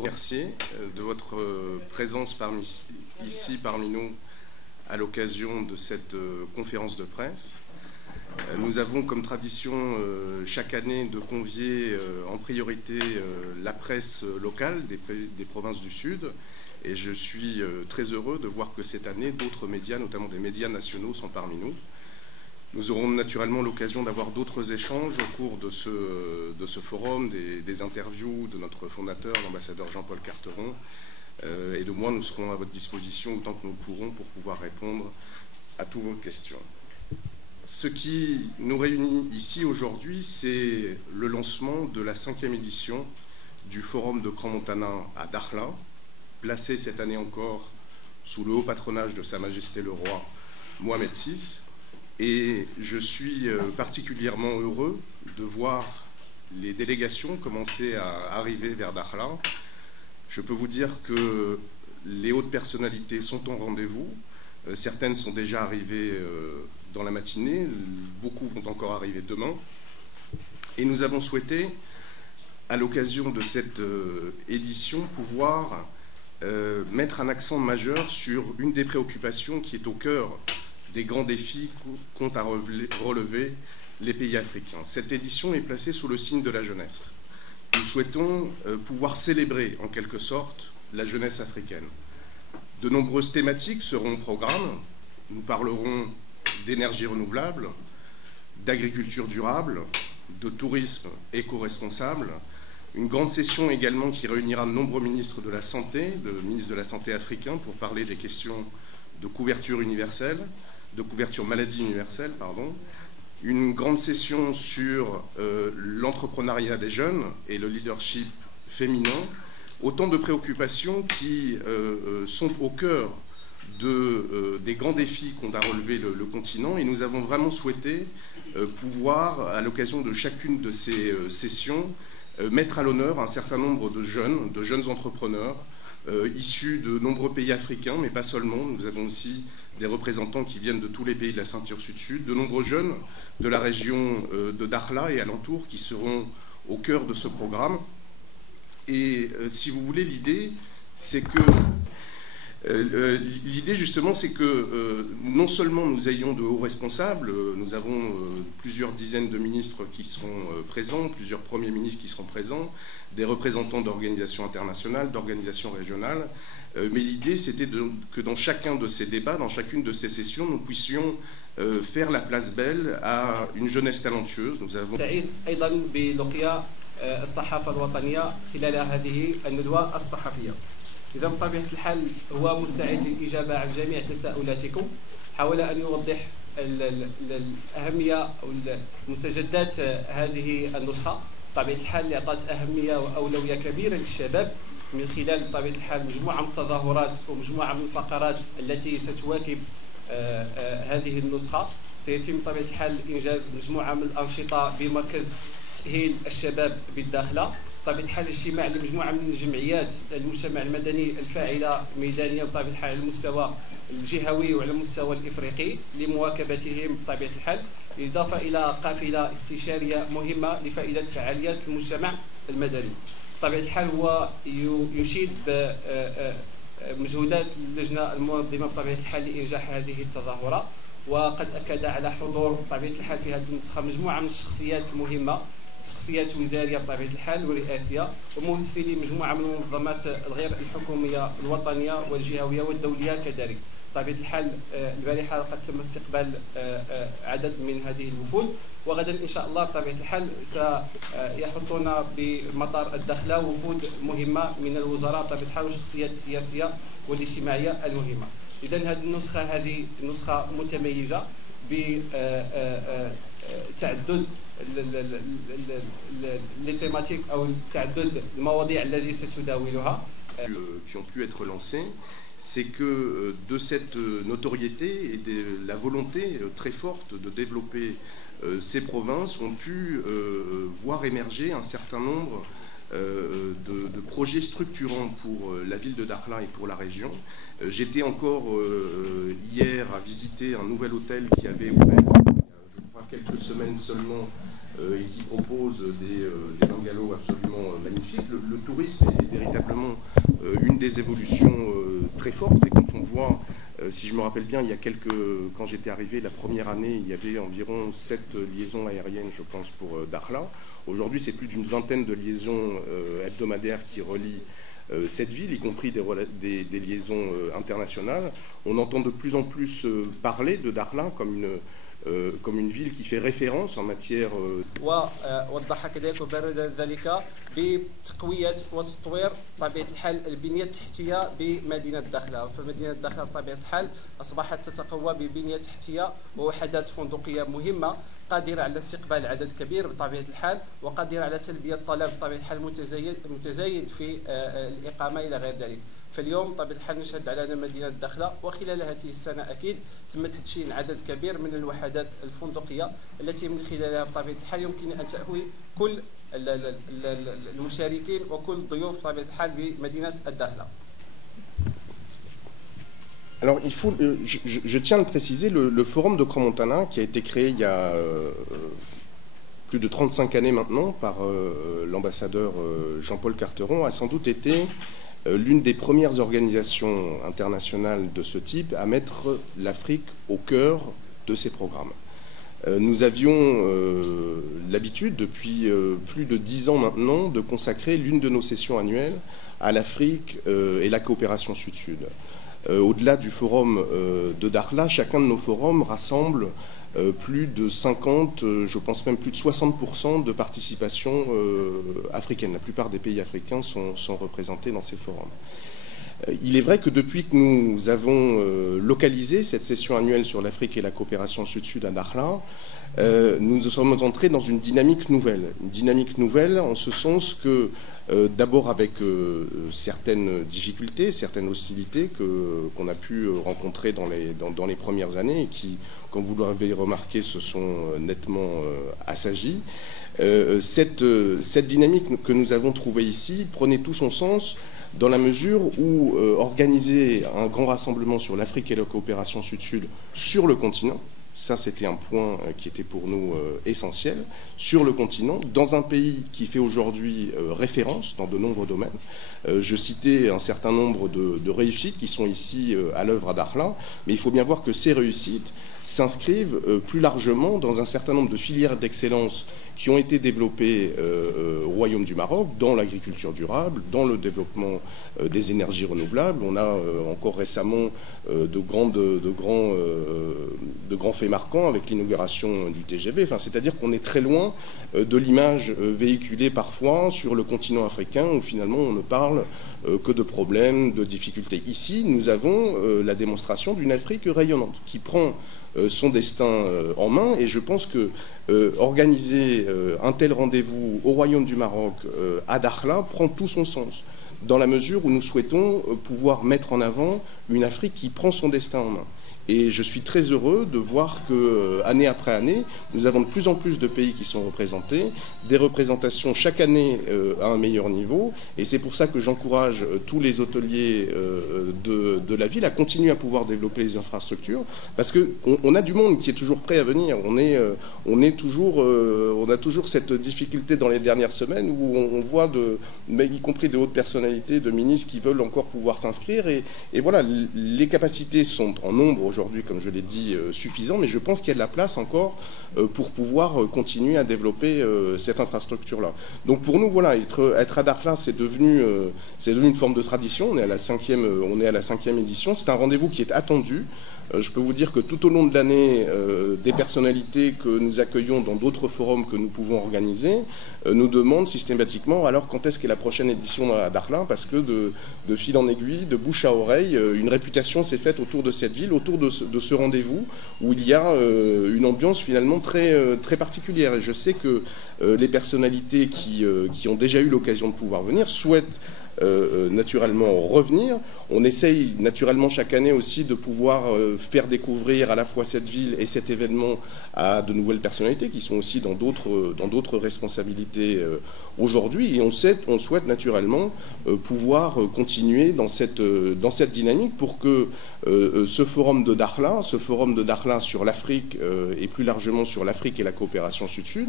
vous remercier de votre présence ici parmi nous à l'occasion de cette conférence de presse. Nous avons comme tradition chaque année de convier en priorité la presse locale des provinces du Sud, et je suis très heureux de voir que cette année d'autres médias, notamment des médias nationaux, sont parmi nous. Nous aurons naturellement l'occasion d'avoir d'autres échanges au cours de ce forum, des interviews de notre fondateur, l'ambassadeur Jean-Paul Carteron, et de moi, nous serons à votre disposition autant que nous le pourrons pour pouvoir répondre à toutes vos questions. Ce qui nous réunit ici aujourd'hui, c'est le lancement de la 5e édition du Forum de Crans-Montana à Dakhla, placé cette année encore sous le haut patronage de Sa Majesté le Roi Mohamed VI. Et je suis particulièrement heureux de voir les délégations commencer à arriver vers Dakhla. Je peux vous dire que les hautes personnalités sont au rendez-vous. Certaines sont déjà arrivées dans la matinée, beaucoup vont encore arriver demain. Et nous avons souhaité, à l'occasion de cette édition, pouvoir mettre un accent majeur sur une des préoccupations qui est au cœur des grands défis qu'ont à relever les pays africains. Cette édition est placée sous le signe de la jeunesse. Nous souhaitons pouvoir célébrer en quelque sorte la jeunesse africaine. De nombreuses thématiques seront au programme. Nous parlerons d'énergie renouvelable, d'agriculture durable, de tourisme éco-responsable. Une grande session également qui réunira de nombreux ministres de la Santé, le ministre de la Santé africain, pour parler des questions de couverture universelle, de couverture maladie universelle, pardon. Une grande session sur l'entrepreneuriat des jeunes et le leadership féminin. Autant de préoccupations qui sont au cœur des grands défis qu'ont à relever le continent, et nous avons vraiment souhaité pouvoir, à l'occasion de chacune de ces sessions, mettre à l'honneur un certain nombre de jeunes entrepreneurs issus de nombreux pays africains, mais pas seulement. Nous avons aussi des représentants qui viennent de tous les pays de la ceinture sud-sud, de nombreux jeunes de la région de Dakhla et alentours qui seront au cœur de ce programme. Et si vous voulez, l'idée, c'est que justement, c'est que non seulement nous ayons de hauts responsables, nous avons plusieurs dizaines de ministres qui seront présents, plusieurs premiers ministres qui seront présents, des représentants d'organisations internationales, d'organisations régionales, mais l'idée, c'était que dans chacun de ces débats, dans chacune de ces sessions, nous puissions faire la place belle à une jeunesse talentueuse. Nous avons الصحافة الوطنية خلال هذه الندوة الصحفية. إذا بطبيعة الحال هو مستعد للإجابة عن جميع تساؤلاتكم. حاول أن يوضح الأهمية أو مستجدات هذه النسخة. بطبيعة الحال اللي أعطت أهمية وأولوية كبيرة للشباب من خلال بطبيعة الحال مجموعة من التظاهرات ومجموعة من الفقرات التي ستواكب هذه النسخة. سيتم بطبيعة الحال إنجاز مجموعة من الأنشطة بمركز تأهيل الشباب بالداخلة. بطبيعة الحال اجتماع لمجموعة من الجمعيات المجتمع المدني الفاعلة ميدانية بطبيعة الحال على المستوى الجهوي وعلى المستوى الإفريقي لمواكبتهم بطبيعة الحال، إضافة إلى قافلة استشارية مهمة لفائدة فعاليات المجتمع المدني. بطبيعة الحال هو يشيد بمجهودات اللجنة المنظمة بطبيعة الحال لإنجاح هذه التظاهرة، وقد أكد على حضور بطبيعة الحال في هذه النسخة مجموعة من الشخصيات المهمة، شخصيات وزارية بطبيعة الحال ورئاسية، وممثلي مجموعة من المنظمات الغير الحكومية الوطنية والجهوية والدولية كذلك. بطبيعة الحال البارحة قد تم استقبال عدد من هذه الوفود، وغدا إن شاء الله بطبيعة الحال سيحطون بمطار الداخلة وفود مهمة من الوزراء بطبيعة الحال والشخصيات السياسية والاجتماعية المهمة. إذا هذه النسخة نسخة متميزة بتعدد les thématiques ou تعدد المواضيع التي ستداولها. Qui ont pu être lancés, c'est que de cette notoriété et de la volonté très forte de développer ces provinces ont pu voir émerger un certain nombre de projets structurants pour la ville de Dakhla et pour la région. J'étais encore hier à visiter un nouvel hôtel qui avait ouvert il y a, je crois, quelques semaines seulement et qui propose des bungalows absolument magnifiques. Le tourisme est véritablement une des évolutions très fortes. Et quand on voit, si je me rappelle bien, quand j'étais arrivé la première année, il y avait environ 7 liaisons aériennes, je pense, pour Dakhla. Aujourd'hui, c'est plus d'une vingtaine de liaisons hebdomadaires qui relient cette ville, y compris des liaisons internationales. On entend de plus en plus parler de Dakhla comme une ville qui fait référence en matière ووضح كذلك وبرر ذلك بتقوية وتطوير بطبيعة الحال البنية التحتية بمدينة داخلة. فمدينة داخلة بطبيعة الحال أصبحت تتقوى ببنية تحتية ووحدات فندقية مهمة قادرة على استقبال عدد كبير بطبيعة الحال وقادرة على تلبية الطلب بطبيعة الحال متزايد في الإقامة إلى غير ذلك. فاليوم بطبيعة الحال نشهد على أن مدينة داخلة وخلال هذه السنة أكيد تم تدشين عدد كبير من الوحدات الفندقية التي من خلالها بطبيعة الحال يمكن أن تأوي كل المشاركين وكل الضيوف بطبيعة الحال بمدينة الداخلة. Alors, je tiens à le préciser, le forum de Crans-Montana, qui a été créé il y a plus de 35 années maintenant par l'ambassadeur Jean-Paul Carteron, a sans doute été l'une des premières organisations internationales de ce type à mettre l'Afrique au cœur de ses programmes. Nous avions l'habitude, depuis plus de 10 ans maintenant, de consacrer l'une de nos sessions annuelles à l'Afrique et la coopération sud-sud. Au-delà du forum de Dakhla, chacun de nos forums rassemble plus de 50, je pense même plus de 60% de participation africaine. La plupart des pays africains sont représentés dans ces forums. Il est vrai que depuis que nous avons localisé cette session annuelle sur l'Afrique et la coopération sud-sud à Dakhla, nous sommes entrés dans une dynamique nouvelle. Une dynamique nouvelle en ce sens que, d'abord avec certaines difficultés, certaines hostilités qu'on a pu rencontrer dans les premières années et qui, comme vous l'avez remarqué, se sont nettement assagies. Cette dynamique que nous avons trouvée ici prenait tout son sens dans la mesure où organiser un grand rassemblement sur l'Afrique et la coopération sud-sud sur le continent, ça c'était un point qui était pour nous essentiel, sur le continent, dans un pays qui fait aujourd'hui référence dans de nombreux domaines. Je citais un certain nombre de réussites qui sont ici à l'œuvre à Dakhla, mais il faut bien voir que ces réussites s'inscrivent plus largement dans un certain nombre de filières d'excellence qui ont été développées au Royaume du Maroc, dans l'agriculture durable, dans le développement des énergies renouvelables. On a encore récemment de grands faits marquants avec l'inauguration du TGV. Enfin, c'est-à-dire qu'on est très loin de l'image véhiculée parfois sur le continent africain où finalement on ne parle que de problèmes, de difficultés. Ici, nous avons la démonstration d'une Afrique rayonnante qui prend son destin en main, et je pense que organiser un tel rendez-vous au Royaume du Maroc à Dakhla prend tout son sens, dans la mesure où nous souhaitons pouvoir mettre en avant une Afrique qui prend son destin en main. Et je suis très heureux de voir que, année après année, nous avons de plus en plus de pays qui sont représentés, des représentations chaque année à un meilleur niveau. Et c'est pour ça que j'encourage tous les hôteliers de la ville à continuer à pouvoir développer les infrastructures, parce qu'on a du monde qui est toujours prêt à venir. On a toujours cette difficulté dans les dernières semaines où on voit, y compris de hautes personnalités, de ministres qui veulent encore pouvoir s'inscrire. Et voilà, les capacités sont en nombre aujourd'hui, comme je l'ai dit, suffisant, mais je pense qu'il y a de la place encore pour pouvoir continuer à développer cette infrastructure-là. Donc pour nous, voilà, être à Dakhla, c'est devenu une forme de tradition. On est à la cinquième édition. C'est un rendez-vous qui est attendu. Je peux vous dire que tout au long de l'année, des personnalités que nous accueillons dans d'autres forums que nous pouvons organiser nous demandent systématiquement alors quand est-ce qu'est la prochaine édition à Dakhla, parce que de fil en aiguille, de bouche à oreille, une réputation s'est faite autour de cette ville, autour de ce rendez-vous où il y a une ambiance finalement très, très particulière. Et je sais que les personnalités qui ont déjà eu l'occasion de pouvoir venir souhaitent naturellement revenir. On essaye naturellement chaque année aussi de pouvoir faire découvrir à la fois cette ville et cet événement à de nouvelles personnalités qui sont aussi dans d'autres responsabilités aujourd'hui. Et on souhaite naturellement pouvoir continuer dans cette dynamique pour que ce forum de Dakhla sur l'Afrique et plus largement sur l'Afrique et la coopération sud-sud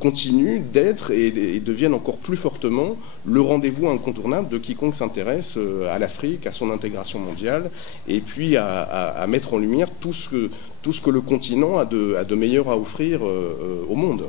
continue d'être et devienne encore plus fortement le rendez-vous incontournable de quiconque s'intéresse à l'Afrique, à son intégration mondiale, et puis à mettre en lumière tout ce que le continent a de meilleur à offrir au monde.